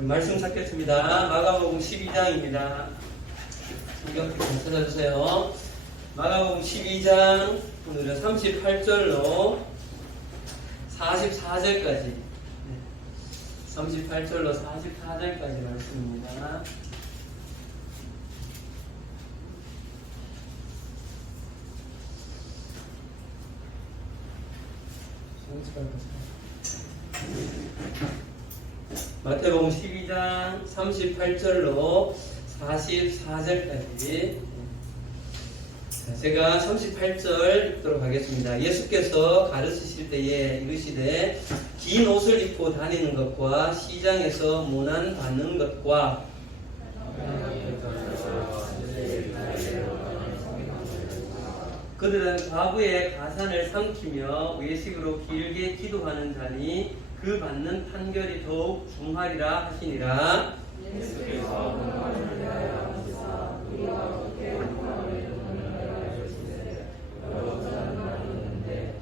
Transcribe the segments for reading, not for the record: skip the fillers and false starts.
말씀 찾겠습니다. 마가복음 12장입니다. 성경 찾아주세요. 마가복음 12장 오늘은 38절로 44절까지 38절로 44절까지 말씀입니다. 마태복음 12장 38절로 44절까지 제가 38절 읽도록 하겠습니다. 예수께서 가르치실 때에 이르시되 긴 옷을 입고 다니는 것과 시장에서 문안 받는 것과 그들은 과부의 가산을 삼키며 외식으로 길게 기도하는 자니 그 받는 판결이 더욱 중하리라 하시니라.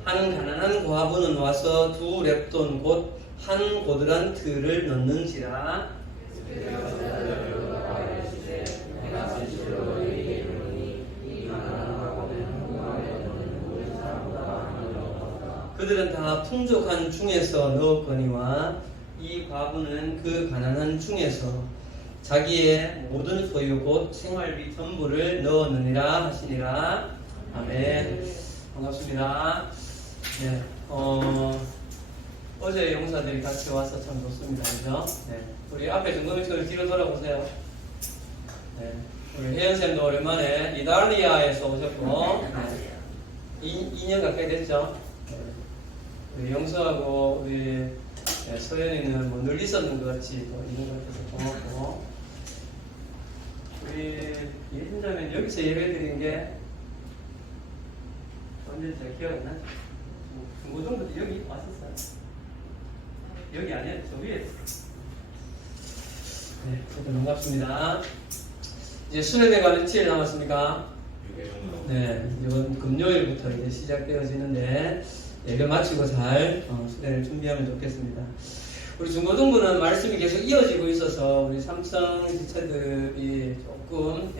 한 가난한 과부는 와서 두 렙돈 곧 한 고드란트를 넣는지라. 그들은 다 풍족한 중에서 넣었거니와 이 과부는 그 가난한 중에서 자기의 모든 소유 곧 생활비 전부를 넣었느니라 하시니라. 아멘. 반갑습니다. 네, 어제 용사들이 같이 와서 참 좋습니다. 그죠? 네, 우리 앞에 정거미처럼 뒤로 돌아보세요. 네, 우리 혜연쌤도 오랜만에 이탈리아에서 오셨고, 네, 2년 가까이 됐죠? 우리 영수하고 우리 서연이는 뭐 늘 있었는 것 같이 또 있는 것 같아서 고맙고, 우리 예진자면 여기서 예배 드린 게 언제 제가 기억이 안 나죠? 중고 정도 여기 왔었어요. 여기 아니야? 저 위에. 네, 저도 반갑습니다. 이제 수련회가 며칠 남았습니까? 네, 이번 금요일부터 이제 시작되어지는데 예배 마치고 잘 수련회를 준비하면 좋겠습니다. 우리 중고등부는 말씀이 계속 이어지고 있어서 우리 삼성 지체들이 조금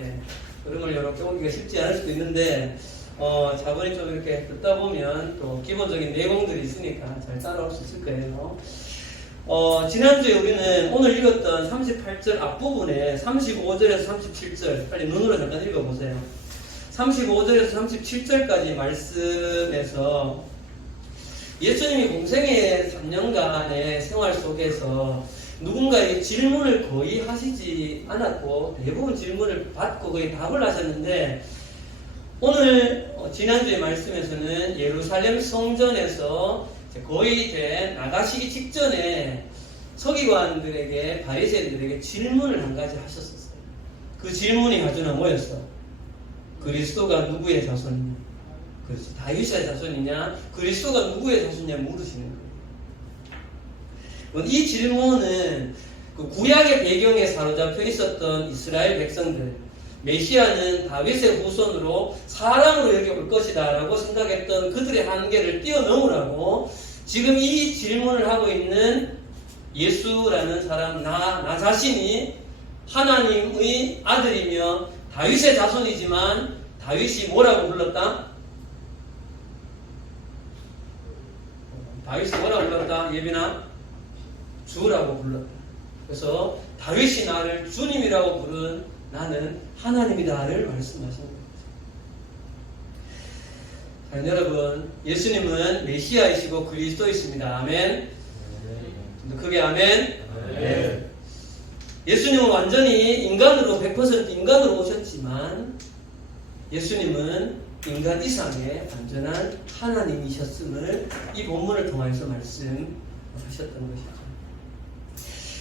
흐름을 이렇게 오기가 쉽지 않을 수도 있는데 자본이 좀 이렇게 듣다 보면 또 기본적인 내용들이 있으니까 잘 따라올 수 있을 거예요. 지난주에 우리는 오늘 읽었던 38절 앞부분에 35절에서 37절 빨리 눈으로 잠깐 읽어보세요. 35절에서 37절까지 말씀에서 예수님이 공생의 3년간의 생활 속에서 누군가에게 질문을 거의 하시지 않았고 대부분 질문을 받고 거의 답을 하셨는데 오늘 지난주의 말씀에서는 예루살렘 성전에서 거의 이제 나가시기 직전에 서기관들에게 바리새인들에게 질문을 한 가지 하셨었어요. 그 질문이 가지나 뭐였어? 그리스도가 누구의 자손이냐? 그렇지, 다윗의 자손이냐? 그리스도가 누구의 자손이냐 물으시는 거예요. 이 질문은 그 구약의 배경에 사로잡혀 있었던 이스라엘 백성들, 메시아는 다윗의 후손으로 사람으로 여기 올 것이다 라고 생각했던 그들의 한계를 뛰어넘으라고 지금 이 질문을 하고 있는 예수라는 사람, 나 자신이 하나님의 아들이며 다윗의 자손이지만 다윗이 뭐라고 불렀다? 다윗이 뭐라고 불렀다? 예빈아? 주라고 불렀다. 그래서 다윗이 나를 주님이라고 부른 나는 하나님이다를 말씀하시는 겁니다. 자, 여러분, 예수님은 메시아이시고 그리스도이십니다. 아멘. 크게 아멘. 네. 예수님은 완전히 인간으로 100% 인간으로 오셨지만 예수님은 인간 이상의 완전한 하나님이셨음을 이 본문을 통해서 말씀하셨던 것이죠.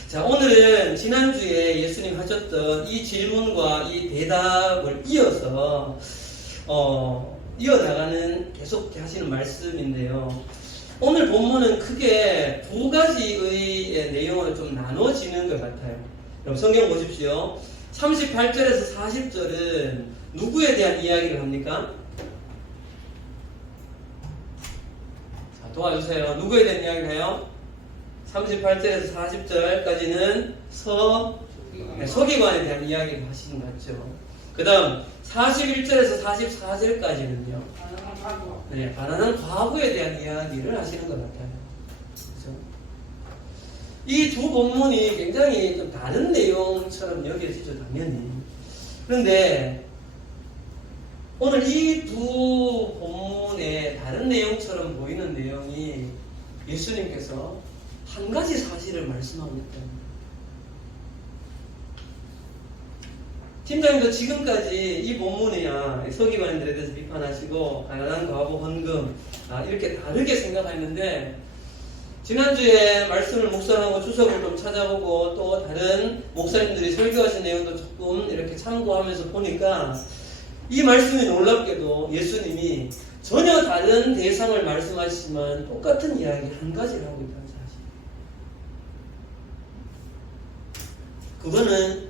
자, 오늘은 지난주에 예수님 하셨던 이 질문과 이 대답을 이어서 이어나가는 계속 하시는 말씀인데요. 오늘 본문은 크게 두 가지의 내용으로 좀 나눠지는 것 같아요. 그럼 성경 보십시오. 38절에서 40절은 누구에 대한 이야기를 합니까? 자, 도와주세요. 누구에 대한 이야기를 해요? 38절에서 40절까지는 서기관에 대한 이야기를 하시는 것 같죠. 그 다음 41절에서 44절까지는요. 네, 가난한 과부에 대한 이야기를 하시는 것 같아요. 그렇죠? 이 두 본문이 굉장히 좀 다른 내용처럼 여겨지죠, 당연히. 그런데 오늘 이 두 본문의 다른 내용처럼 보이는 내용이 예수님께서 한 가지 사실을 말씀하고 있다. 팀장님도 지금까지 이 본문이야 서기관들에 대해서 비판하시고 가난한 과부 헌금 이렇게 다르게 생각했는데 지난주에 말씀을 묵상하고 주석을 좀 찾아보고 또 다른 목사님들이 설교하신 내용도 조금 이렇게 참고하면서 보니까 이 말씀이 놀랍게도 예수님이 전혀 다른 대상을 말씀하시지만 똑같은 이야기 한 가지를 하고 있다는 사실. 그거는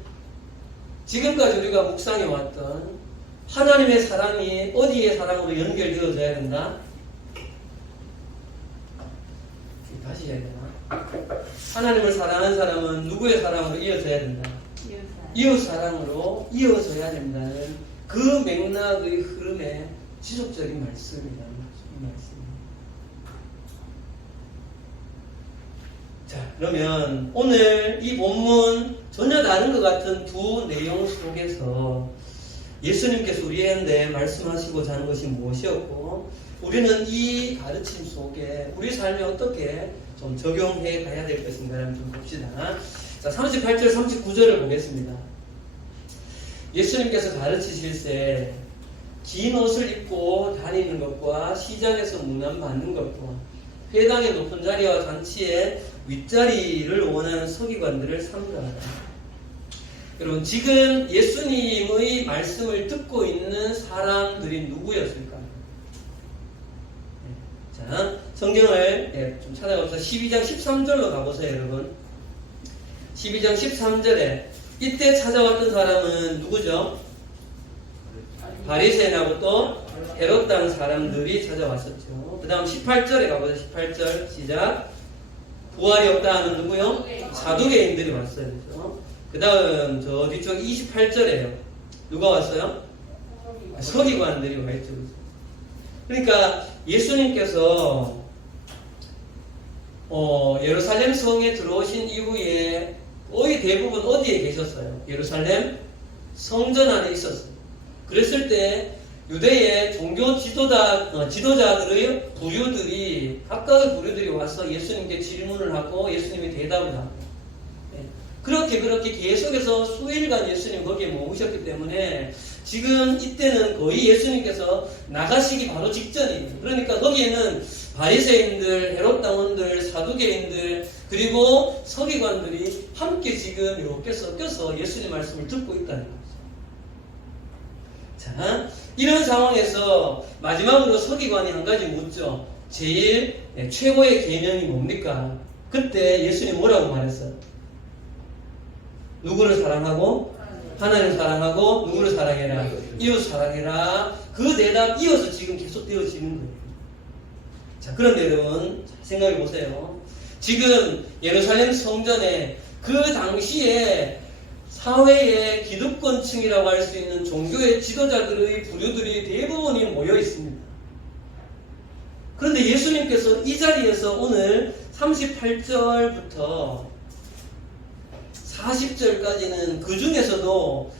지금까지 우리가 묵상해왔던 하나님의 사랑이 어디의 사랑으로 연결되어져야 된다? 다시 해야 되나? 하나님을 사랑하는 사람은 누구의 사랑으로 이어져야 된다? 이웃 사랑으로 이어져야 된다는 그 맥락의 흐름의 지속적인 말씀이다. 이 말씀입니다. 자, 그러면 오늘 이 본문 전혀 다른 것 같은 두 내용 속에서 예수님께서 우리한테 말씀하시고자 하는 것이 무엇이었고 우리는 이 가르침 속에 우리 삶에 어떻게 좀 적용해 가야 될 것인가를 좀 봅시다. 자, 38절 39절을 보겠습니다. 예수님께서 가르치실 때 긴 옷을 입고 다니는 것과 시장에서 문안받는 것과 회당의 높은 자리와 잔치에 윗자리를 원하는 서기관들을 삼가하라. 여러분 지금 예수님의 말씀을 듣고 있는 사람들이 누구였을까요? 자, 성경을 좀 찾아가서 12장 13절로 가보세요, 여러분. 12장 13절에 이때 찾아왔던 사람은 누구죠? 바리새인하고 또 헤롯 당 사람들이 찾아왔었죠. 그 다음 18절에 가보세요. 18절 시작. 부활이 없다 하는 누구요? 사두개인들이 왔어요. 그렇죠? 그 다음 저 뒤쪽 28절에요. 누가 왔어요? 서기관들이 와 있죠. 그러니까 예수님께서 예루살렘 성에 들어오신 이후에 거의 대부분 어디에 계셨어요? 예루살렘 성전 안에 있었어요. 그랬을 때 유대의 종교 지도자들의 부류들이 각각의 부류들이 와서 예수님께 질문을 하고 예수님이 대답을 하고 그렇게 계속해서 수일간 예수님 거기에 머무셨기 때문에 지금 이때는 거의 예수님께서 나가시기 바로 직전이에요. 그러니까 거기에는 바리새인들, 헤롯 당원들, 사두개인들 그리고 서기관들이 함께 지금 이렇게 섞여서 예수님 말씀을 듣고 있다는 거죠. 자, 이런 상황에서 마지막으로 서기관이 한 가지 묻죠. 제일 최고의 계명이 뭡니까? 그때 예수님 뭐라고 말했어요? 누구를 사랑하고? 하나님 사랑하고 누구를 사랑해라? 이웃 사랑해라. 그 대답 이어서 지금 계속 되어지는 거예요. 자, 그런데 여러분 생각해 보세요. 지금 예루살렘 성전에 그 당시에 사회의 기득권층이라고 할 수 있는 종교의 지도자들의 부류들이 대부분이 모여 있습니다. 그런데 예수님께서 이 자리에서 오늘 38절부터 40절까지는 그 중에서도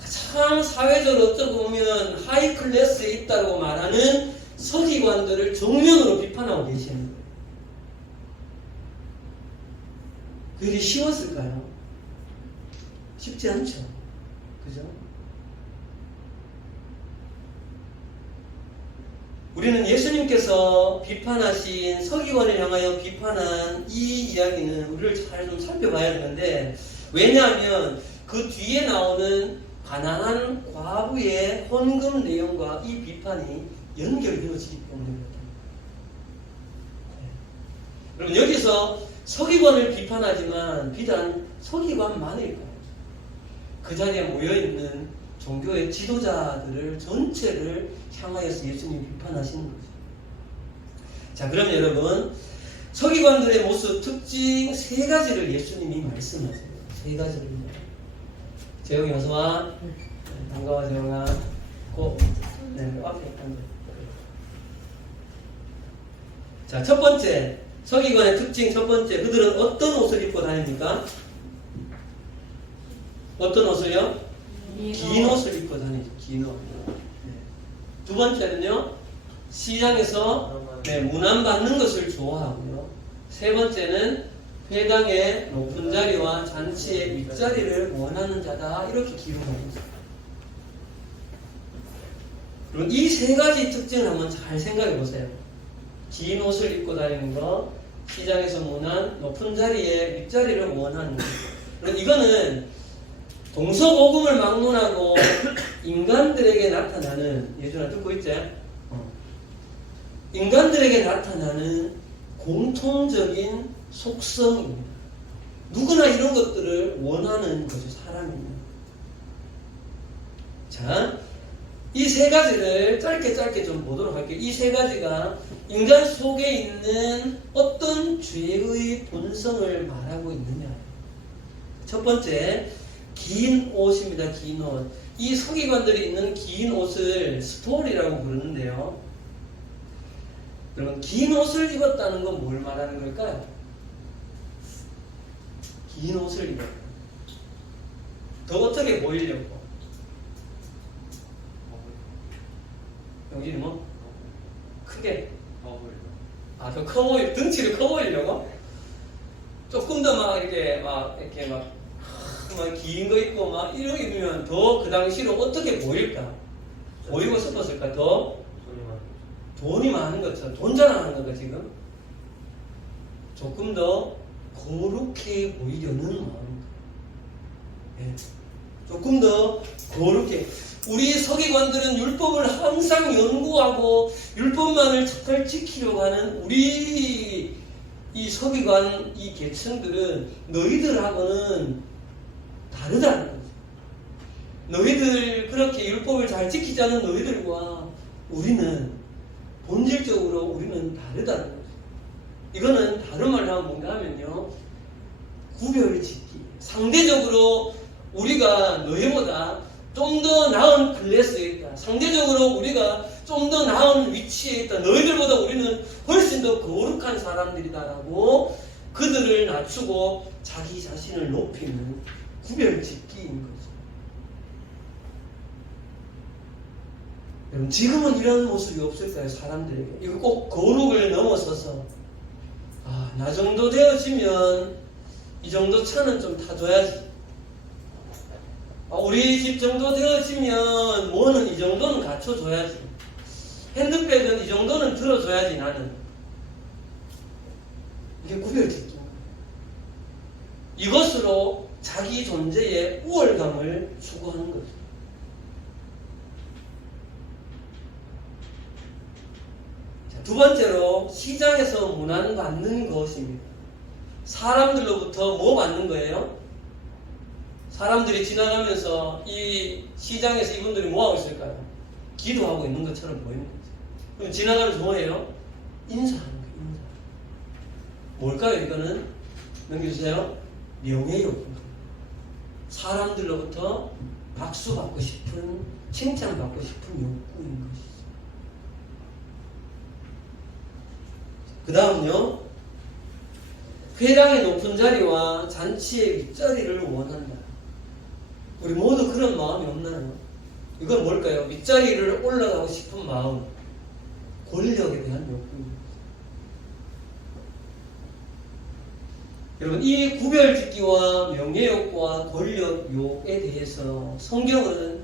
가장 사회적으로 어쩌고 보면 하이 클래스에 있다고 말하는 서기관들을 정면으로 비판하고 계시는 거예요. 그 일이 쉬웠을까요? 쉽지 않죠. 그죠? 우리는 예수님께서 비판하신 서기관을 향하여 비판한 이 이야기는 우리를 잘 좀 살펴봐야 되는데 왜냐하면 그 뒤에 나오는 가난한 과부의 헌금 내용과 이 비판이 연결되어지기 때문입니다. 그럼 여기서 서기관을 비판하지만 비단 서기관만일까요? 그 자리에 모여있는 종교의 지도자들을 전체를 향하여서 예수님이 비판하시는 거죠. 자, 그럼 여러분 서기관들의 모습, 특징 세 가지를 예수님이 말씀하세요. 세 가지를요. 재영이 어서 와. 반가워 재영아. 네, 앞에 앉아. 자, 첫 번째 서기관의 특징 첫 번째, 그들은 어떤 옷을 입고 다닙니까? 어떤 옷을요? 긴 옷을 입고 다니죠. 긴 옷. 네. 두 번째는요, 시장에서 문안받는 것을 좋아하고요. 세 번째는 회당의 높은 자리와 잔치의 윗자리를 원하는 자다. 이렇게 기록하고 있습니다. 그럼 이 세 가지 특징을 한번 잘 생각해 보세요. 긴 옷을 입고 다니는 거, 시장에서 문안, 높은 자리에 윗자리를 원하는 거. 그럼 이거는 동서고금을 막론하고 인간들에게 나타나는, 예준아 듣고 있지? 인간들에게 나타나는 공통적인 속성입니다. 누구나 이런 것들을 원하는 거죠, 사람입니다. 자, 이 세 가지를 짧게 좀 보도록 할게요. 이 세 가지가 인간 속에 있는 어떤 죄의 본성을 말하고 있느냐. 첫 번째, 긴 옷입니다. 긴 옷. 이 서기관들이 입는 긴 옷을 스토리라고 부르는데요. 그러면 긴 옷을 입었다는 건 뭘 말하는 걸까요? 긴 옷을 입었다. 더 어떻게 보이려고? 여기는 뭐? 크게? 더 커 보이려고? 등치를 커 보이려고? 조금 더 막 이렇게 긴 거 입고 막 이런 거 입으면 더 그 당시로 어떻게 보일까? 보이고 싶었을까? 더? 돈이 많은 것처럼 돈 자랑하는 건가 지금? 조금 더 거룩해 보이려는 마음입니다. 네. 조금 더 거룩해. 우리 서기관들은 율법을 항상 연구하고 율법만을 잘 지키려고 하는 우리 이 서기관 이 계층들은 너희들하고는 다르다는 거죠. 너희들 그렇게 율법을 잘 지키지 않은 너희들과 우리는 본질적으로 우리는 다르다는 거죠. 이거는 다른 말로 하면 뭔가 하면요, 구별짓기. 상대적으로 우리가 너희보다 좀 더 나은 클래스에 있다. 상대적으로 우리가 좀 더 나은 위치에 있다. 너희들보다 우리는 훨씬 더 거룩한 사람들이다라고 그들을 낮추고 자기 자신을 높이는 구별짓기인 거죠. 여러분, 지금은 이런 모습이 없을까요? 사람들에게. 이거 꼭 거룩을 넘어서서 나 정도 되어지면 이 정도 차는 좀 타줘야지. 우리 집 정도 되어지면 뭐는 이 정도는 갖춰줘야지. 핸드백은 이 정도는 들어줘야지 나는. 이게 구별짓기. 이것으로 자기 존재의 우월감을 추구하는 거죠. 자, 두 번째로 시장에서 문안받는 것입니다. 사람들로부터 뭐 받는 거예요? 사람들이 지나가면서 이 시장에서 이분들이 뭐하고 있을까요? 기도하고 있는 것처럼 보이는 거죠. 그럼 지나가면서 뭐예요? 인사하는 거예요. 인사. 뭘까요? 이거는 넘겨주세요. 명예욕입니다. 사람들로부터 박수받고 싶은, 칭찬받고 싶은 욕구인 것이죠. 그 다음요, 회당의 높은 자리와 잔치의 윗자리를 원한다. 우리 모두 그런 마음이 없나요? 이건 뭘까요? 윗자리를 올라가고 싶은 마음, 권력에 대한 욕구입니다. 여러분, 이 구별짓기와 명예욕과 권력욕에 대해서 성경은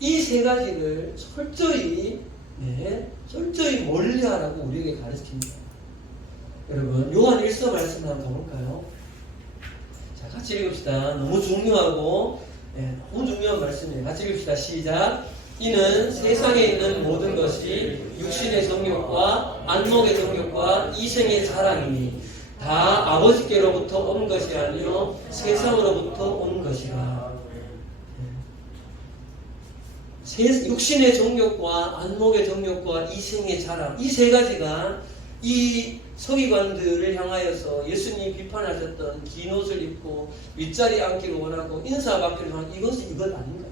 이 세 가지를 철저히 멀리하라고 우리에게 가르칩니다. 여러분, 요한 1서 말씀 한번 가볼까요? 자, 같이 읽읍시다. 너무 중요하고 너무 중요한 말씀이에요. 같이 읽읍시다. 시작. 이는 세상에 있는 모든 것이 육신의 정욕과 안목의 정욕과 이생의 자랑이니 다 아버지께로부터 온 것이 아니요 세상으로부터 온 것이라. 육신의 정욕과 안목의 정욕과 이생의 자랑, 이 세 가지가 이 서기관들을 향하여서 예수님이 비판하셨던 긴 옷을 입고 윗자리에 앉기를 원하고 인사받기를 원하고 이것은 이것 아닌가요?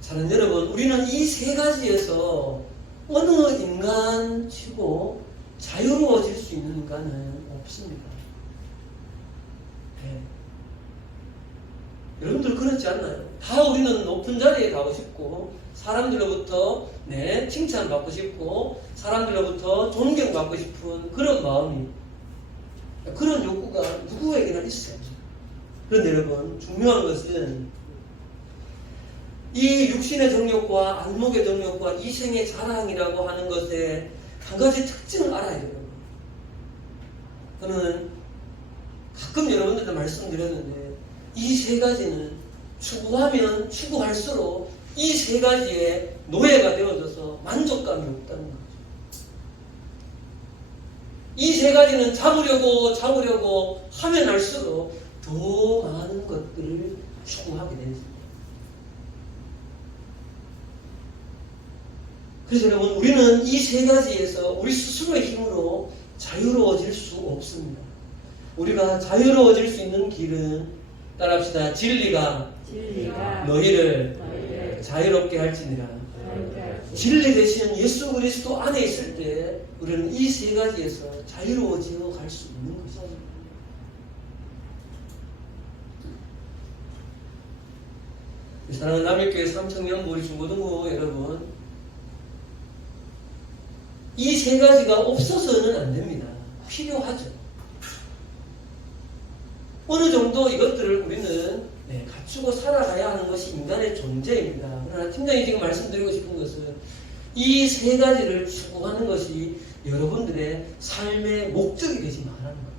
저는 여러분, 우리는 이 세 가지에서 어느 인간치고 자유로워질 수 있는 인간은 없습니다. 네. 여러분들 그렇지 않나요? 다 우리는 높은 자리에 가고 싶고 사람들로부터 칭찬받고 싶고 사람들로부터 존경받고 싶은 그런 마음이, 그런 욕구가 누구에게나 있어요. 그런데 여러분, 중요한 것은 이 육신의 정욕과 안목의 정욕과 이생의 자랑이라고 하는 것에 한 가지 특징을 알아야 돼요. 저는 가끔 여러분들도 말씀드렸는데 이 세 가지는 추구하면 추구할수록 이 세 가지의 노예가 되어져서 만족감이 없다는 거죠. 이 세 가지는 잡으려고 하면 할수록 더 많은 것들을 추구하게 됩니다. 그래서 여러분, 우리는 이 세 가지에서 우리 스스로의 힘으로 자유로워질 수 없습니다. 우리가 자유로워질 수 있는 길은, 따라합시다. 진리가 너희를 자유롭게 할지니라. 진리 대신 예수 그리스도 안에 있을 때 우리는 이 세 가지에서 자유로워지어 갈 수 있는 것입니다. 사랑하는 남일교회 삼청년부 우리 중고등부 여러분, 이 세 가지가 없어서는 안 됩니다. 필요하죠. 어느 정도 이것들을 우리는 갖추고 살아가야 하는 것이 인간의 존재입니다. 그러나 팀장이 지금 말씀드리고 싶은 것은 이 세 가지를 추구하는 것이 여러분들의 삶의 목적이 되지 말라는 거예요.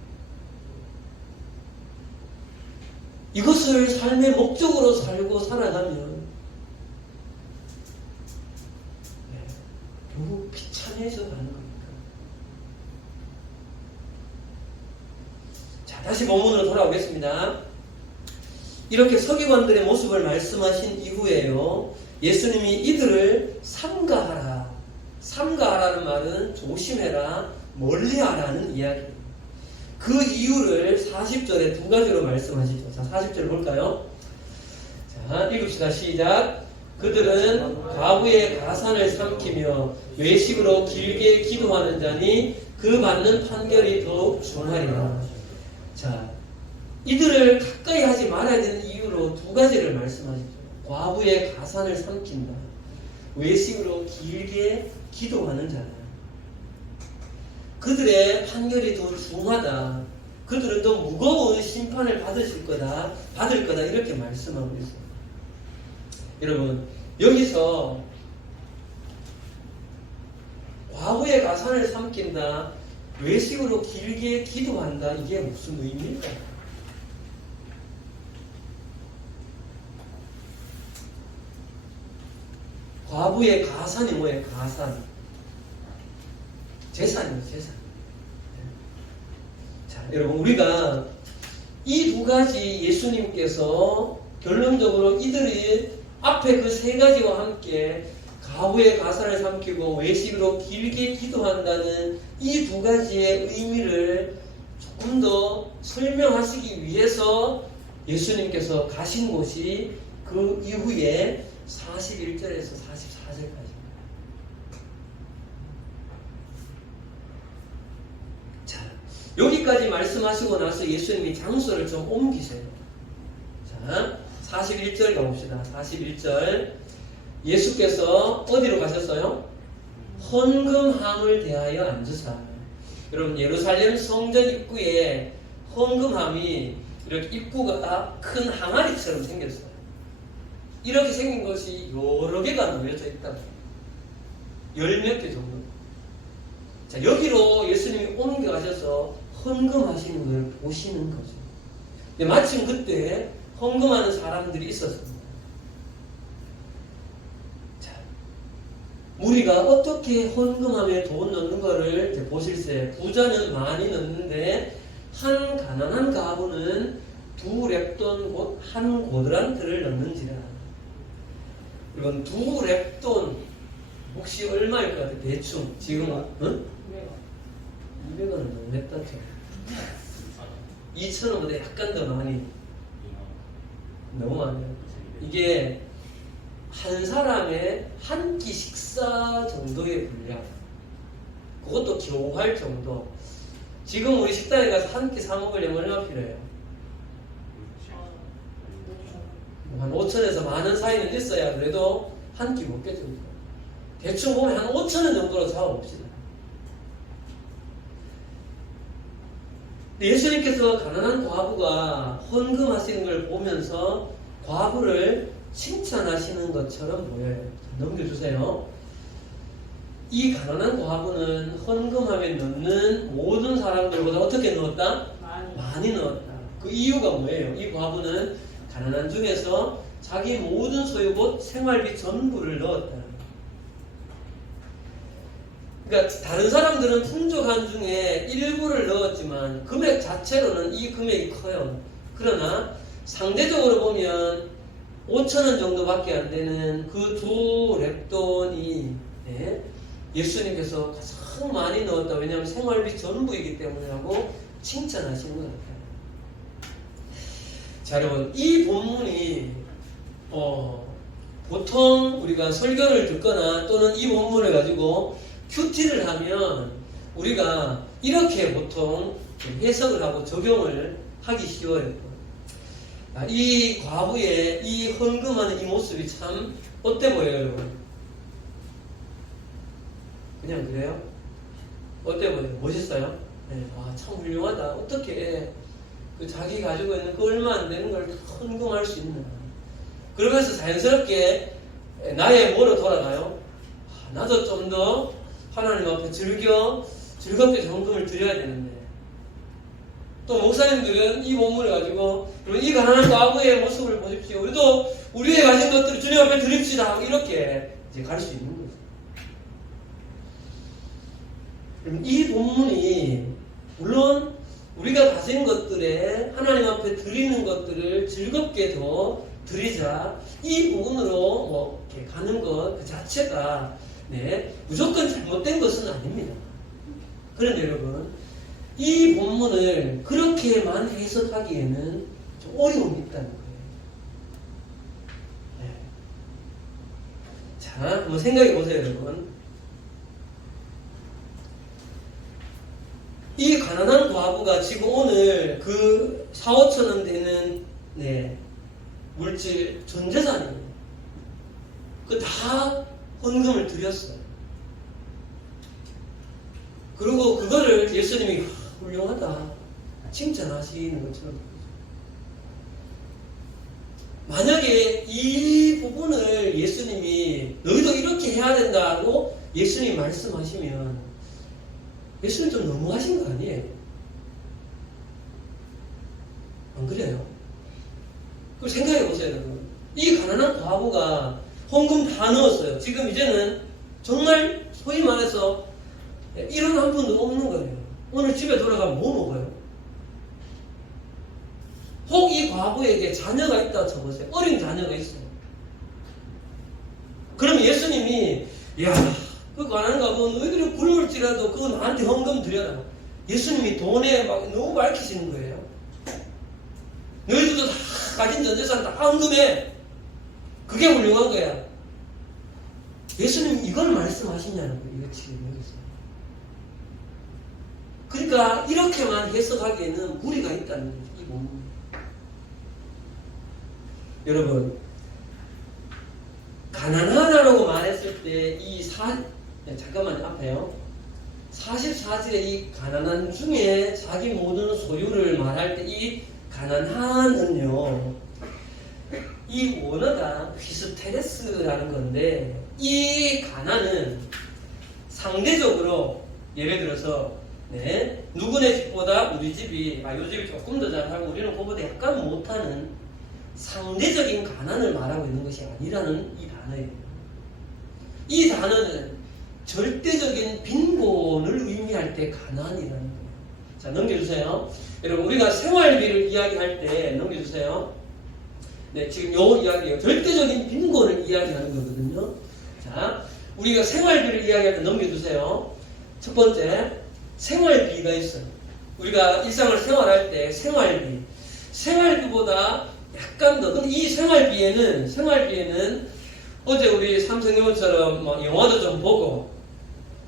이것을 삶의 목적으로 살고 살아가면 결국 비참해져 가는 겁니다. 자, 다시 본문으로 돌아오겠습니다. 이렇게 서기관들의 모습을 말씀하신 이후에요, 예수님이 이들을 삼가하라. 삼가하라는 말은 조심해라, 멀리하라는 이야기입니다. 그 이유를 40절에 두 가지로 말씀하시죠. 자, 40절 볼까요? 자, 읽읍시다. 시작. 그들은 과부의 가산을 삼키며 외식으로 길게 기도하는 자니 그 받는 판결이 더욱 중하리라. 자, 이들을 가까이 하지 말아야 되는 이유로 두 가지를 말씀하시죠. 과부의 가산을 삼킨다. 외식으로 길게 기도하는 자다. 그들의 판결이 더 중하다. 그들은 더 무거운 심판을 받을 거다 이렇게 말씀하고 있어요. 여러분, 여기서 과부의 가산을 삼킨다, 외식으로 길게 기도한다, 이게 무슨 의미일까? 과부의 가산이 뭐예요? 가산. 재산이에요, 재산. 자, 여러분, 우리가 이 두 가지 예수님께서 결론적으로 이들이 앞에 그 세 가지와 함께 과부의 가산을 삼키고 외식으로 길게 기도한다는 이 두 가지의 의미를 조금 더 설명하시기 위해서 예수님께서 가신 곳이 그 이후에 41절에서 44절까지입니다. 자, 여기까지 말씀하시고 나서 예수님이 장소를 좀 옮기세요. 자, 41절 가봅시다. 41절. 예수께서 어디로 가셨어요? 헌금함을 대하여 앉으사. 여러분, 예루살렘 성전 입구에 헌금함이 이렇게 입구가 큰 항아리처럼 생겼어요. 이렇게 생긴 것이 여러 개가 놓여져 있다. 10몇 개 정도. 자, 여기로 예수님이 옮겨가셔서 헌금하시는 걸 보시는 거죠. 근데 마침 그때 헌금하는 사람들이 있었습니다. 자, 우리가 어떻게 헌금함에 돈 넣는 거를 이제 보실세. 부자는 많이 넣는데 한 가난한 가부는 2 렙돈 곧 한 고드란트를 넣는지라. 그리고 두 랩돈 혹시 얼마일 것 같아? 대충 지금 200원은 너무 냈다 쳐. 2,000원보다 약간 더 많이. 너무 많아요. 이게 한 사람의 한 끼 식사 정도의 분량. 그것도 교할 정도. 지금 우리 식당에 가서 한 끼 사 먹으려면 얼마 필요해요? 한 5천에서 만원 사이는 있어야 그래도 한 끼 먹겠죠. 대충 보면 한 5천원 정도로 잡아봅시다. 예수님께서 가난한 과부가 헌금하시는 걸 보면서 과부를 칭찬하시는 것처럼 보여요. 넘겨주세요. 이 가난한 과부는 헌금함에 넣는 모든 사람들보다 어떻게 넣었다? 많이 넣었다. 그 이유가 뭐예요? 이 과부는 가난한 중에서 자기 모든 소유 곧 생활비 전부를 넣었다. 그러니까 다른 사람들은 풍족한 중에 일부를 넣었지만 금액 자체로는 이 금액이 커요. 그러나 상대적으로 보면 5,000원 정도밖에 안 되는 그 두 랩돈이 예수님께서 가장 많이 넣었다. 왜냐하면 생활비 전부이기 때문에 하고 칭찬하시는 것 같아요. 자, 여러분, 이 본문이 보통 우리가 설교를 듣거나 또는 이 본문을 가지고 큐티를 하면 우리가 이렇게 보통 해석을 하고 적용을 하기 쉬워요. 이 과부의 이 헌금하는 이 모습이 참 어때 보여요, 여러분? 그냥 그래요? 어때 보여요? 멋있어요? 네, 와, 참 훌륭하다. 어떻게 그 자기 가지고 있는 그 얼마 안 되는 걸 다 헌금할 수 있나? 그러면서 자연스럽게 나의 뭐로 돌아가요? 나도 좀 더 하나님 앞에 즐겁게 헌금을 드려야 되는데. 또 목사님들은 이 본문을 가지고 이 가난한 과부의 모습을 보십시오. 우리도 우리의 가진 것들을 주님 앞에 드립시다. 이렇게 이제 갈 수 있는 거죠. 그럼 이 본문이 물론 우리가 가진 것들에 하나님 앞에 드리는 것들을 즐겁게 더 드리자 이 부분으로 이렇게 가는 것 그 자체가 무조건 잘못된 것은 아닙니다. 그런데 여러분 이 본문을 그렇게만 해석하기에는 좀 어려움이 있다는 거예요. 자, 한번 생각해 보세요, 여러분. 이 가난한 과부가 지금 오늘 그 4,5천원 되는 물질, 전 재산입니다. 그 다 헌금을 드렸어요. 그리고 그거를 예수님이 훌륭하다 칭찬하시는 것처럼. 만약에 이 부분을 예수님이 너희도 이렇게 해야 된다고 예수님이 말씀하시면 예수님 좀 너무하신 거 아니에요? 안 그래요? 그걸 생각해 보세요, 여러분. 이 가난한 과부가 헌금 다 넣었어요. 지금 이제는 정말 소위 말해서 이런 한 푼도 없는 거예요. 오늘 집에 돌아가면 뭐 먹어요? 혹 이 과부에게 자녀가 있다고 쳐보세요. 어린 자녀가 있어요. 그럼 예수님이 그 가난한 과부 너희들이 굶을지라도 그거 나한테 헌금 드려라. 예수님이 돈에 막 너무 밝히시는 거예요. 너희들도 다 가진 전 재산 다 헌금해. 그게 훌륭한 거야. 예수님이 이걸 말씀하시냐는 거예요. 이거 지금 여기서. 그러니까 이렇게만 해석하기에는 무리가 있다는 거죠. 이 본문. 여러분, 가난하다라고 말했을 때 잠깐만 앞에요. 44절에 이 가난한 중에 자기 모든 소유를 말할 때 이 가난한은요, 이 원어가 휘스테레스라는 건데, 이 가난은 상대적으로 예를 들어서 누구네 집보다 우리 집이 요 집이 조금 더 잘하고 우리는 그보다 약간 못하는 상대적인 가난을 말하고 있는 것이 아니라는 이 단어예요. 이 단어는 절대적인 빈곤을 의미할 때 가난이라는 거예요. 자, 넘겨주세요. 여러분, 우리가 생활비를 이야기할 때 넘겨주세요. 네, 지금 요 이야기예요. 절대적인 빈곤을 이야기하는 거거든요. 자, 우리가 생활비를 이야기할 때 넘겨주세요. 첫 번째, 생활비가 있어요. 우리가 일상을 생활할 때 생활비보다 약간 더, 근데 이 생활비에는 어제 우리 삼성영어처럼 뭐 영화도 좀 보고,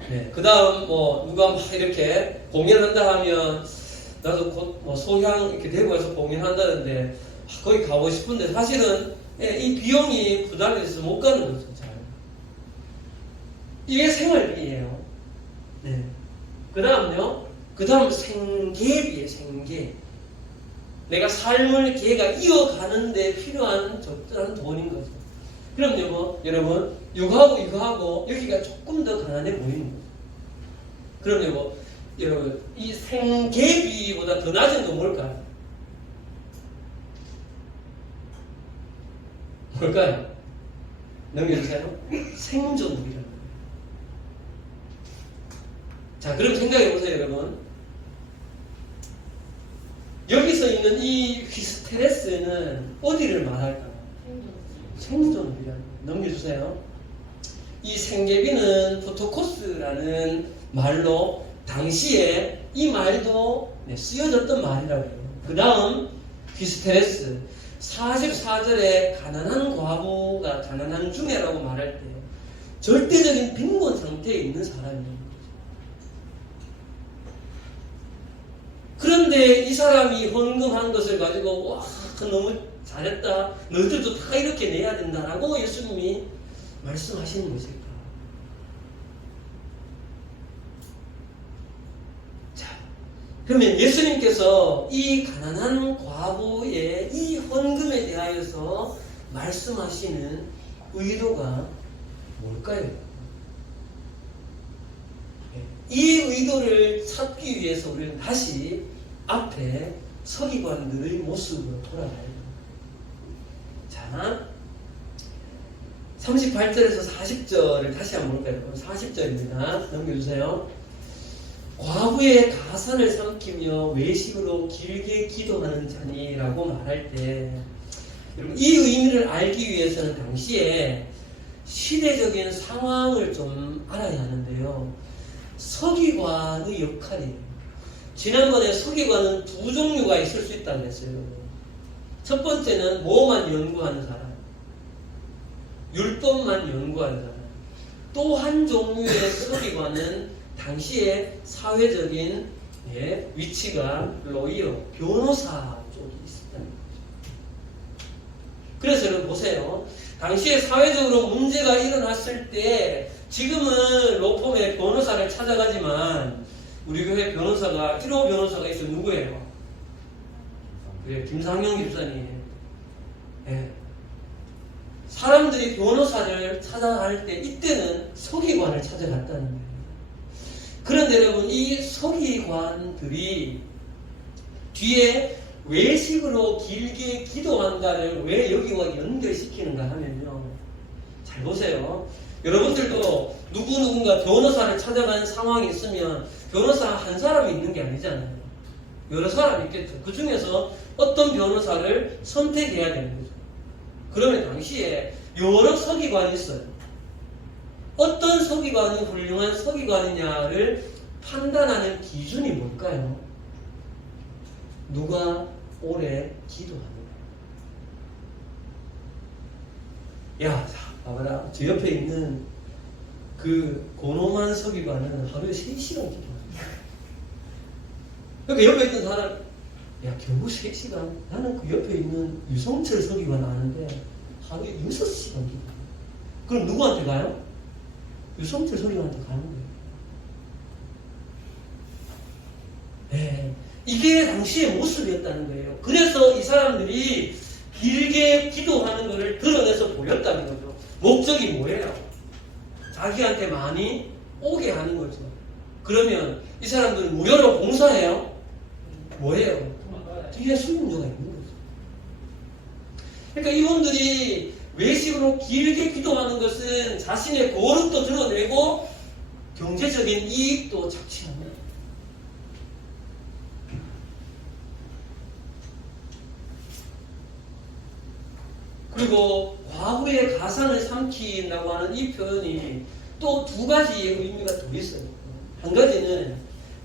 네, 그 다음 뭐 누가 막 이렇게 공연한다 하면 나도 곧 뭐 소향 이렇게 대구에서 공연한다는데 거기 가고 싶은데 사실은 이 비용이 부담이 돼서 못 가는 거죠. 잘. 이게 생활비예요. 네. 그 다음 생계비예요. 생계. 내가 삶을 걔가 이어가는데 필요한 적절한 돈인 거죠. 그럼 여러분 이거하고 여기가 조금 더 가난해 보이는 거죠. 그럼 여러분 이 생계비보다 더 낮은 건 뭘까요? 뭘까요? 넘겨주세요. 생존비라는 거예요. 자, 그럼 생각해 보세요, 여러분. 여기서 있는 이 스트레스는 어디를 말할까요? 생존비라는 거예요. 넘겨주세요. 이 생계비는 포토코스라는 말로 당시에 이 말도 쓰여졌던 말이라고 해요. 그 다음 휘스테레스 44절에 가난한 과부가 가난한 중에라고 말할 때 절대적인 빈곤 상태에 있는 사람이에요. 그런데 이 사람이 헌금한 것을 가지고 와 너무 잘했다 너희들도 다 이렇게 내야 된다라고 예수님이 말씀하시는 것일까? 자, 그러면 예수님께서 이 가난한 과부의 이 헌금에 대하여서 말씀하시는 의도가 뭘까요? 이 의도를 찾기 위해서 우리는 다시 앞에 서기관들의 모습으로 돌아가야 됩니다. 자, 38절에서 40절을 다시 한번 볼까요? 40절입니다. 넘겨주세요. 과부의 가산을 삼키며 외식으로 길게 기도하는 자니라고 말할 때 여러분 이 의미를 알기 위해서는 당시에 시대적인 상황을 좀 알아야 하는데요. 서기관의 역할이에요. 지난번에 서기관은 두 종류가 있을 수 있다고 했어요. 첫 번째는 뭐만 연구하는 사람, 율법만 연구하는 사람. 또 한 종류의 서기관은 당시에 사회적인 위치가 로이어, 변호사 쪽이 있었다는 거죠. 그래서 여러분 보세요. 당시에 사회적으로 문제가 일어났을 때 지금은 로펌의 변호사를 찾아가지만 우리 교회 변호사가 1호 변호사가 있어 누구예요? 그래, 김상영 집사님. 예. 사람들이 변호사를 찾아갈 때 이때는 서기관을 찾아갔다는 거예요. 그런데 여러분 이 서기관들이 뒤에 외식으로 길게 기도한다를 왜 여기와 연결시키는가 하면요. 잘 보세요. 여러분들도 누군가 변호사를 찾아가는 상황이 있으면 변호사 한 사람이 있는 게 아니잖아요. 여러 사람이 있겠죠. 그 중에서 어떤 변호사를 선택해야 되는 거죠. 그러면 당시에 여러 서기관이 있어요. 어떤 서기관이 훌륭한 서기관이냐를 판단하는 기준이 뭘까요? 누가 오래 기도하는가? 야, 봐봐라. 저 옆에 있는 그 고노만 서기관은 하루에 3시간 기도합니다. 그러니까 옆에 있는 사람, 야, 겨우 3시간? 나는 그 옆에 있는 유성철 서기관 아는데 하루에 6시간 기도합니다. 그럼 누구한테 가요? 유성철 서기관한테 가는 거예요. 네, 이게 당시의 모습이었다는 거예요. 그래서 이 사람들이 길게 기도하는 것을 드러내서 보였다는 거죠. 목적이 뭐예요? 자기한테 많이 오게 하는 거죠. 그러면 이 사람들은 무료로 봉사해요? 뭐예요? 뒤에 수용료가 있는 거죠. 그러니까 이분들이 외식으로 길게 기도하는 것은 자신의 거룩도 드러내고 경제적인 이익도 착취합니다. 그리고 과부의 가산을 삼킨다고 하는 이 표현이 또 두 가지의 의미가 더 있어요. 한 가지는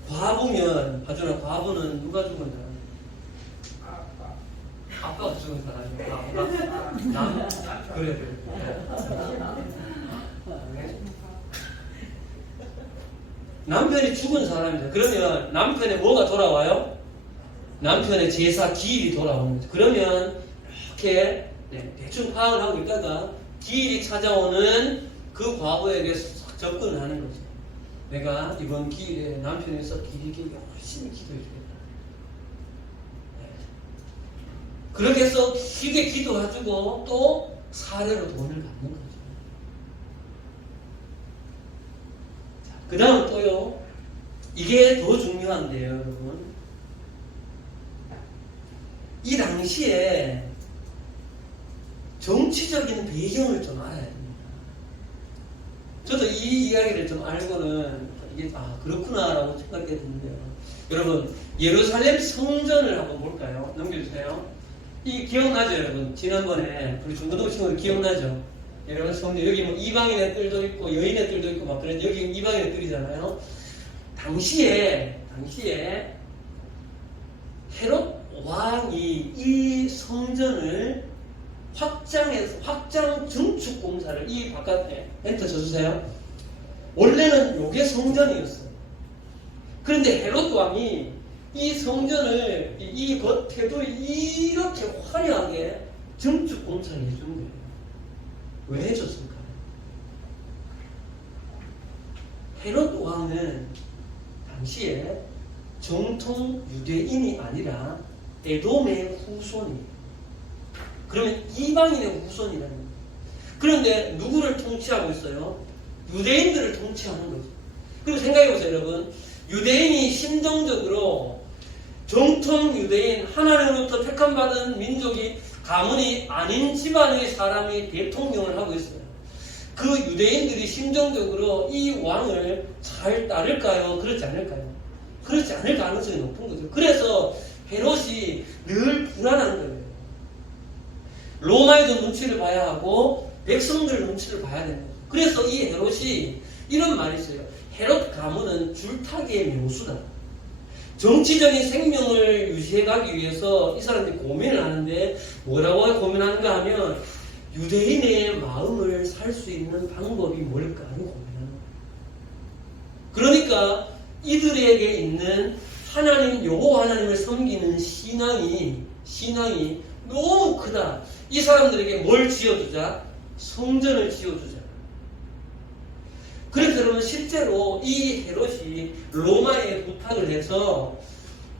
과부면, 하준아, 과부는 누가 죽은 사람? 아빠가 죽은 사람이야. 아빠. 그래. 남편이 죽은 사람이죠. 그러면 남편의 뭐가 돌아와요? 남편의 제사 기일이 돌아오는 거죠. 그러면 이렇게 대충 파악을 하고 있다가 기일이 찾아오는 그 과부에게 접근을 하는 거죠. 내가 이번 기일에 남편이 있어 기리기 열심히 기도해주겠다. 그렇게 해서 길게 기도해주고 또 사례로 돈을 받는 거죠. 그 다음 또요. 이게 더 중요한데요, 여러분. 이 당시에 정치적인 배경을 좀 알아야 됩니다. 저도 이 이야기를 좀 알고는 이게 그렇구나라고 생각했는데요. 여러분, 예루살렘 성전을 한번 볼까요? 넘겨주세요. 이 기억나죠, 여러분? 지난번에 우리 중고등 친구들 기억나죠? 여러분 성전 여기 뭐 이방인의 뜰도 있고 여인의 뜰도 있고 막 그런데 여기 이방인의 뜰이잖아요. 당시에 헤롯 왕이 이 성전을 확장 증축 공사를 이 바깥에 엔터 쳐주세요. 원래는 요게 성전이었어요. 그런데 헤롯 왕이 이 성전을 이 겉에도 이렇게 화려하게 증축 공사를 해준 거예요. 왜 해줬을까요? 헤롯 왕은 당시에 정통 유대인이 아니라 에돔의 후손이에요. 그러면 이방인의 후손이라는 거예요. 그런데 누구를 통치하고 있어요? 유대인들을 통치하는 거죠. 그리고 생각해보세요, 여러분. 유대인이 심정적으로 정통 유대인, 하나님으로부터 택함받은 민족이 가문이 아닌 집안의 사람이 대통령을 하고 있어요. 그 유대인들이 심정적으로 이 왕을 잘 따를까요? 그렇지 않을까요? 그렇지 않을 가능성이 높은 거죠. 그래서 헤롯이 늘 불안한 거예요. 로마에도 눈치를 봐야 하고 백성들 눈치를 봐야 되는 거죠. 그래서 이 헤롯이 이런 말이 있어요. 헤롯 가문은 줄타기의 묘수다. 정치적인 생명을 유지해가기 위해서 이 사람들이 고민을 하는데 뭐라고 고민하는가 하면 유대인의 마음을 살 수 있는 방법이 뭘까 하는 고민하는 거예요. 그러니까 이들에게 있는 하나님, 여호와 하나님을 섬기는 신앙이 너무 크다. 이 사람들에게 뭘 지어주자? 성전을 지어주자. 그래서 여러분 실제로 이 헤롯이 로마에 부탁을 해서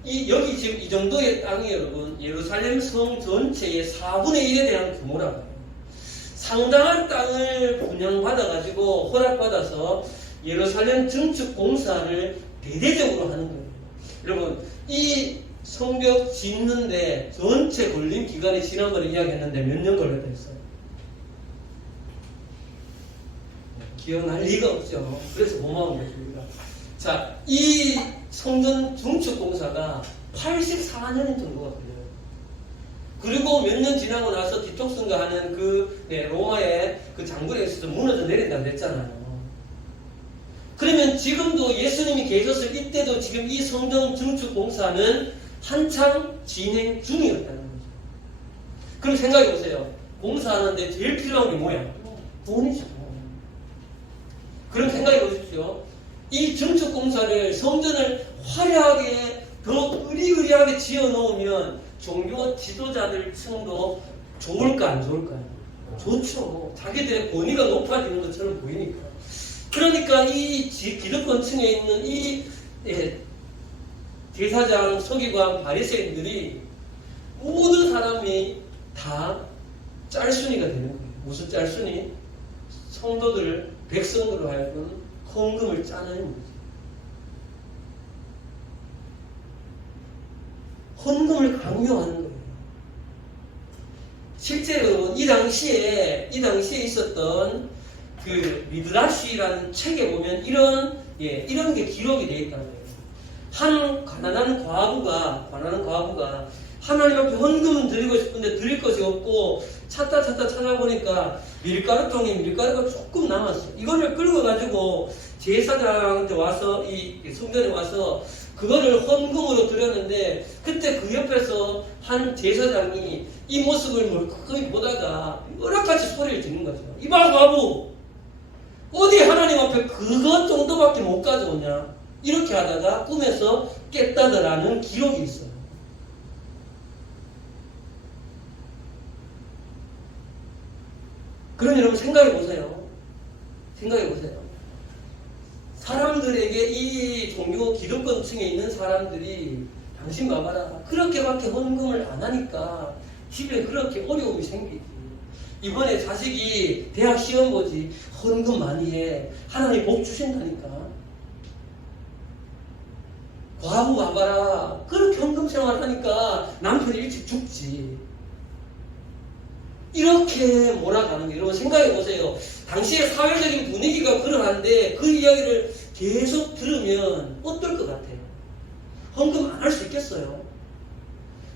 여기 지금 이 정도의 땅이 여러분 예루살렘 성 전체의 4분의 1에 대한 규모라고 해요. 상당한 땅을 분양받아가지고 허락받아서 예루살렘 증축 공사를 대대적으로 하는 거예요. 여러분 이 성벽 짓는데 전체 걸린 기간이 지난번에 이야기했는데 몇 년 걸렸다 했어요? 기억날 리가 없죠. 그래서 고마운 거죠, 우리가. 자, 이 성전 증축 공사가 84년 정도가 걸려요. 그리고 몇 년 지나고 나서 디톡슨가 하는 로마의 그 장군에 있어서 무너져 내린다고 그랬잖아요. 그러면 지금도 예수님이 계셨을 이때도 지금 이 성전 증축 공사는 한창 진행 중이었다는 거죠. 그럼 생각해 보세요. 공사하는데 제일 필요한 게 뭐야? 돈이죠. 그럼 생각해 보십시오. 이 증축 공사를 성전을 화려하게 더 의리의리하게 지어 놓으면 종교 지도자들 층도 좋을까 안 좋을까요? 좋죠. 자기들의 권위가 높아지는 것처럼 보이니까. 그러니까 이 기득권 층에 있는 이 제사장, 서기관, 바리새인들이 모든 사람이 다 짤순이가 되는 거예요. 무슨 짤순이? 성도들, 백성들로 하여금 헌금을 짜내는 거죠. 헌금을 강요하는 거예요. 실제로 이 당시에 있었던 그 미드라시라는 책에 보면 이런 게 기록이 되어 있다는 거예요. 한 가난한 과부가 하나님 앞에 헌금은 드리고 싶은데 드릴 것이 없고 찾다 찾아보니까 밀가루통에 밀가루가 조금 남았어. 이거를 끌고 가지고 제사장한테 와서 이 성전에 와서 그거를 헌금으로 드렸는데 그때 그 옆에서 한 제사장이 이 모습을 멀쩡히 보다가 여러같이 소리를 지는 거죠. 이봐 과부, 어디 하나님 앞에 그것 정도밖에 못 가져오냐, 이렇게 하다가 꿈에서 깼다더라는 기록이 있어요. 그럼 여러분 생각해 보세요. 사람들에게 이 종교 기득권층에 있는 사람들이 당신 봐봐라, 그렇게밖에 헌금을 안 하니까 집에 그렇게 어려움이 생기지. 이번에 자식이 대학 시험 보지, 헌금 많이 해, 하나님 복 주신다니까. 과부 봐봐라, 그렇게 헌금 생활하니까 남편이 일찍 죽지. 이렇게 몰아가는 게, 여러분 생각해 보세요. 당시의 사회적인 분위기가 그러한데 그 이야기를 계속 들으면 어떨 것 같아요? 헌금 안 할 수 있겠어요?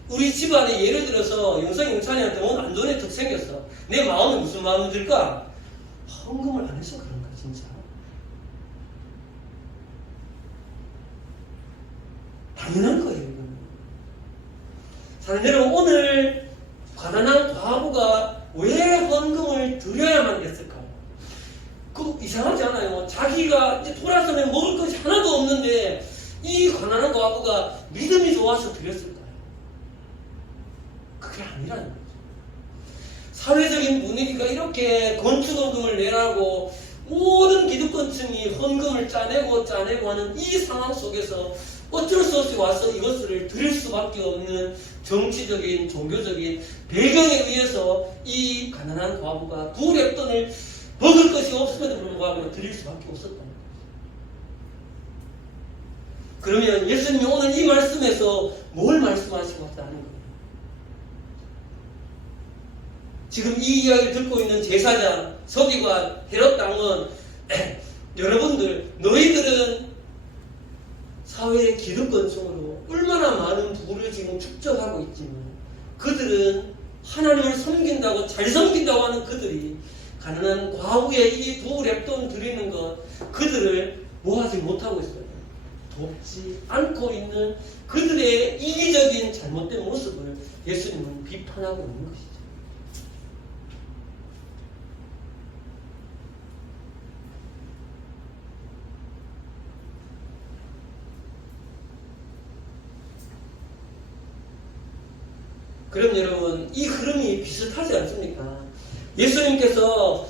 우리 집안에 예를 들어서 영찬이한테 오늘 안 좋은 일 생겼어. 내 마음이 무슨 마음이 들까? 헌금을 안 해서 그런가 진짜? 당연한 거예요. 이건. 사는 여러분, 오늘 가난한 과부가 왜 헌금을 드려야만 했을까요? 그 이상하지 않아요? 자기가 이제 돌아서면 먹을 것이 하나도 없는데 이 가난한 과부가 믿음이 좋아서 드렸을까요? 그게 아니라는 거죠. 사회적인 분위기가 이렇게 건축헌금을 내라고 모든 기득권층이 헌금을 짜내고 하는 이 상황 속에서 어쩔 수 없이 와서 이것을 드릴 수밖에 없는 정치적인, 종교적인 배경에 의해서 이 가난한 과부가 두 랩돈을 먹을 것이 없음에도 불구하고 드릴 수밖에 없었다는 거죠. 그러면 예수님이 오늘 이 말씀에서 뭘 말씀하시고 왔다는 거예요? 지금 이 이야기를 듣고 있는 제사장, 서기관, 헤롯 당은 여러분들, 너희들은 사회의 기득권층으로 얼마나 많은 부를 지금 축적하고 있지만 그들은 하나님을 섬긴다고, 잘 섬긴다고 하는 그들이 가난한 과부의 이 두 랩돈 드리는 것, 그들을 뭐하지 못하고 있어요. 돕지 않고 있는 그들의 이기적인 잘못된 모습을 예수님은 비판하고 있는 것이죠. 그럼 여러분, 이 흐름이 비슷하지 않습니까? 예수님께서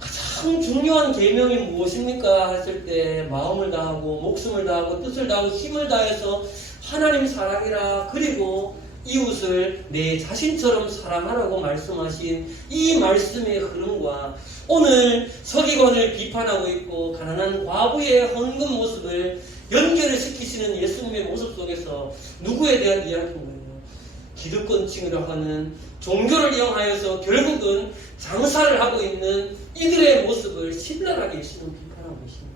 가장 중요한 계명이 무엇입니까? 했을 때 마음을 다하고 목숨을 다하고 뜻을 다하고 힘을 다해서 하나님 사랑해라, 그리고 이웃을 내 자신처럼 사랑하라고 말씀하신 이 말씀의 흐름과 오늘 서기관을 비판하고 있고 가난한 과부의 헌금 모습을 연결을 시키시는 예수님의 모습 속에서 누구에 대한 이야기인 거예요? 기득권층이라 하는 종교를 이용하여서 결국은 장사를 하고 있는 이들의 모습을 신랄하게 예수님은 비판하고 계십니다.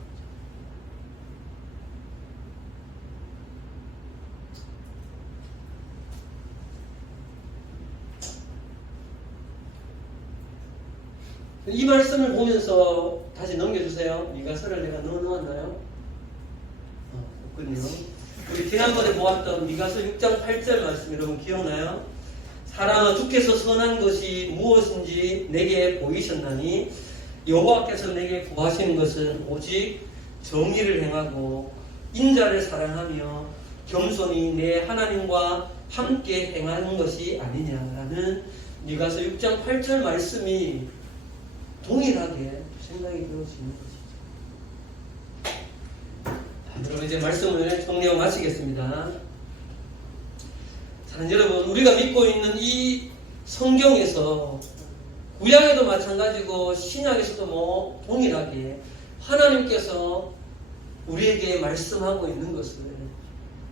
이 말씀을 보면서 다시 넘겨주세요. 미가서를 내가 넣어놓았나요? 없군요. 우리 지난번에 보았던 미가서 6장 8절 말씀 여러분 기억나요? 사람아, 주께서 선한 것이 무엇인지 내게 보이셨나니 여호와께서 내게 구하시는 것은 오직 정의를 행하고 인자를 사랑하며 겸손히 내 하나님과 함께 행하는 것이 아니냐라는 미가서 6장 8절 말씀이 동일하게 생각이 되어지는 것이죠. 그럼 이제 말씀을 정리하고 마치겠습니다. 자, 여러분, 우리가 믿고 있는 이 성경에서 구약에도 마찬가지고 신약에서도 동일하게 하나님께서 우리에게 말씀하고 있는 것을,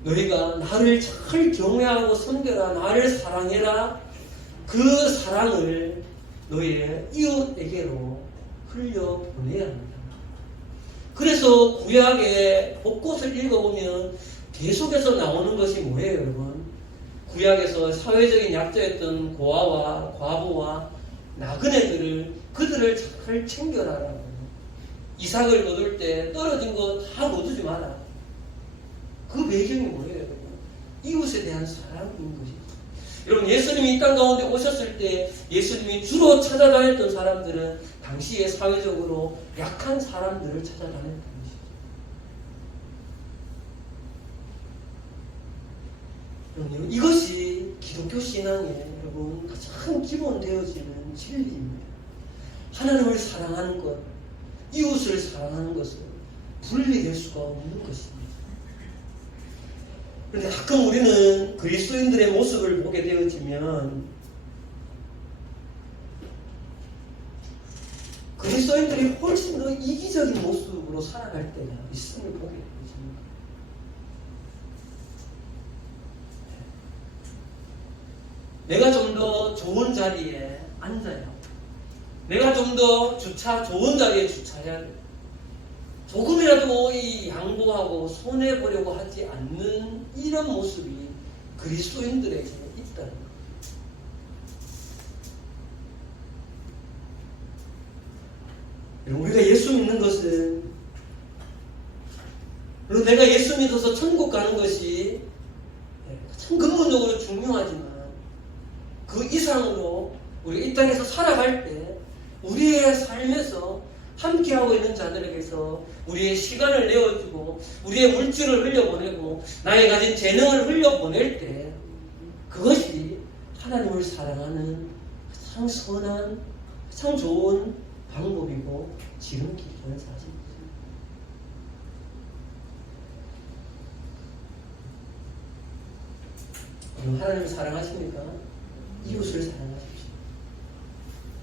너희가 나를 잘 경외하고 섬겨라, 나를 사랑해라, 그 사랑을 너희의 이웃에게로 흘려보내야 합니다. 그래서 구약의 곳곳을 읽어보면 계속해서 나오는 것이 뭐예요, 여러분? 구약에서 사회적인 약자였던 고아와 과부와 나그네들을 그들을 잘 챙겨라라고. 이삭을 거둘 때 떨어진 거 다 거두지 마라. 그 배경이 뭐예요, 여러분? 이웃에 대한 사랑인 것이죠. 여러분, 예수님이 이 땅 가운데 오셨을 때 예수님이 주로 찾아다녔던 사람들은 당시에 사회적으로 약한 사람들을 찾아다녔던 것이죠. 여러분, 이것이 기독교 신앙의 여러분 가장 기본 되어지는 진리입니다. 하나님을 사랑하는 것, 이웃을 사랑하는 것은 분리될 수가 없는 것입니다. 그런데 가끔 우리는 그리스도인들의 모습을 보게 되어지면 그리스도인들이 훨씬 더 이기적인 모습으로 살아갈 때가 있음을 보게 되어집니다. 내가 좀 더 좋은 자리에 앉아야 하고, 내가 좀 더 좋은 자리에 주차해야 돼. 조금이라도 이 양보하고 손해보려고 하지 않는 이런 모습이 그리스도인들에게 있다는 거예요. 우리가 예수 믿는 것은, 그리고 내가 예수 믿어서 천국 가는 것이 참 근본적으로 중요하지만 그 이상으로 우리가 이 땅에서 살아갈 때 우리의 삶에서 함께하고 있는 자들에게서 우리의 시간을 내어주고 우리의 물질을 흘려보내고 나의 가진 재능을 흘려보낼 때 그것이 하나님을 사랑하는 가장 선한, 가장 좋은 방법이고 지름길이라는 사실입니다. 하나님을 사랑하십니까? 이웃을 사랑하십시오.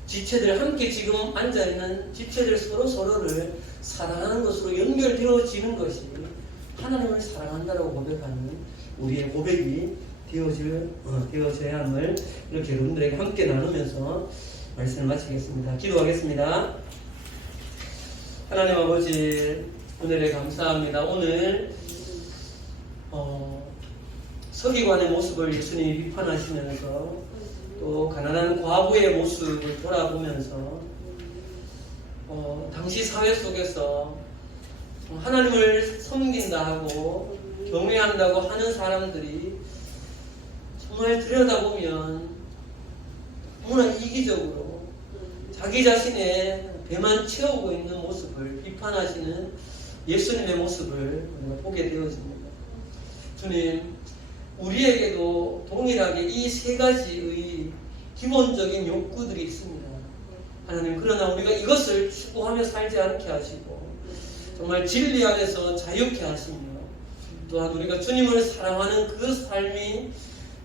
지체들 함께 지금 앉아있는 지체들 서로를 사랑하는 것으로 연결되어지는 것이 하나님을 사랑한다라고 고백하는 우리의 고백이 되어져야 함을 이렇게 여러분들에게 함께 나누면서 말씀을 마치겠습니다. 기도하겠습니다. 하나님 아버지, 오늘에 감사합니다. 오늘 서기관의 모습을 예수님이 비판하시면서 또 가난한 과부의 모습을 돌아보면서 당시 사회 속에서 하나님을 섬긴다 하고 경외한다고 하는 사람들이 정말 들여다보면 너무나 이기적으로 자기 자신의 배만 채우고 있는 모습을 비판하시는 예수님의 모습을 보게 되어집니다. 주님, 우리에게도 동일하게 이 세 가지의 기본적인 욕구들이 있습니다. 하나님, 그러나 우리가 이것을 추구하며 살지 않게 하시고 정말 진리 안에서 자유케 하시며 또한 우리가 주님을 사랑하는 그 삶이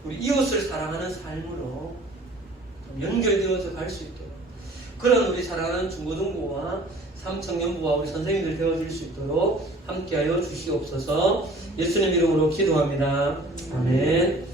우리 이웃을 사랑하는 삶으로 연결되어져 갈 수 있도록 그런 우리 사랑하는 중고등부와 삼청년부와 우리 선생님들 되어질 수 있도록 함께하여 주시옵소서. 예수님 이름으로 기도합니다. 아멘.